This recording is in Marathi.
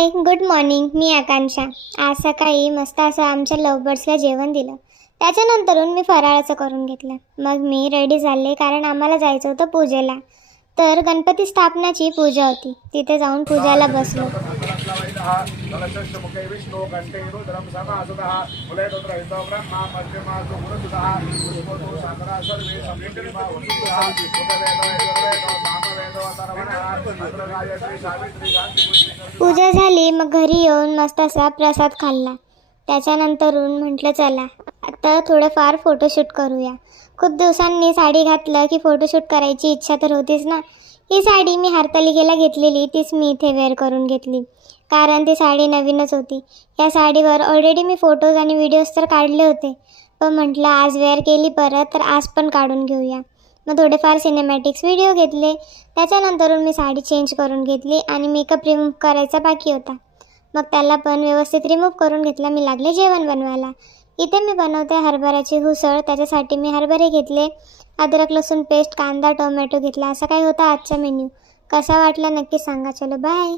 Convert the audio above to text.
हाय, गुड मॉर्निंग. मी आकांक्षा. आज सकाळी मस्त असं आमच्या लव्हबर्ड्सला जेवण दिलं. त्याच्यानंतरून मी फराळाचं करून घेतलं. मग मी रेडी झाले कारण आम्हाला जायचं होतं पूजेला. तर गणपती स्थापनाची पूजा होती. तिथे जाऊन पूजाला बसलो. पूजा झाली, मग घरी येऊन मस्त असा प्रसाद खाल्ला. त्याच्यानंतरून म्हटलं चला आता थोडंफार फोटोशूट करूया. खूप दिवसांनी साडी घातलं की फोटोशूट करायची इच्छा तर होतीच ना. ही साडी मी हरतालिकेला घेतलेली, तीच मी इथे वेअर करून घेतली कारण ती साडी नवीनच होती. या साडीवर ऑलरेडी मी फोटोज आणि व्हिडिओज तर काढले होते, पण म्हटलं आज वेअर केली परत तर आज पण काढून घेऊया. मग थोडेफार सिनेमॅटिक्स व्हिडिओ घेतले. त्याच्यानंतरून मी साडी चेंज करून घेतली आणि मेकअप रिमूव्ह करायचा बाकी होता. मग त्याला पण व्यवस्थित रिमूव्ह करून घेतला. मी लागले जेवण बनवायला. इथे मी बनवते हरभऱ्याची उसळ. त्याच्यासाठी मी हरभरे घेतले, अद्रक लसूण पेस्ट, कांदा टोमॅटो घेतला. असा काही होता आजचा मेन्यू. कसा वाटला नक्की सांगा. चलो बाय.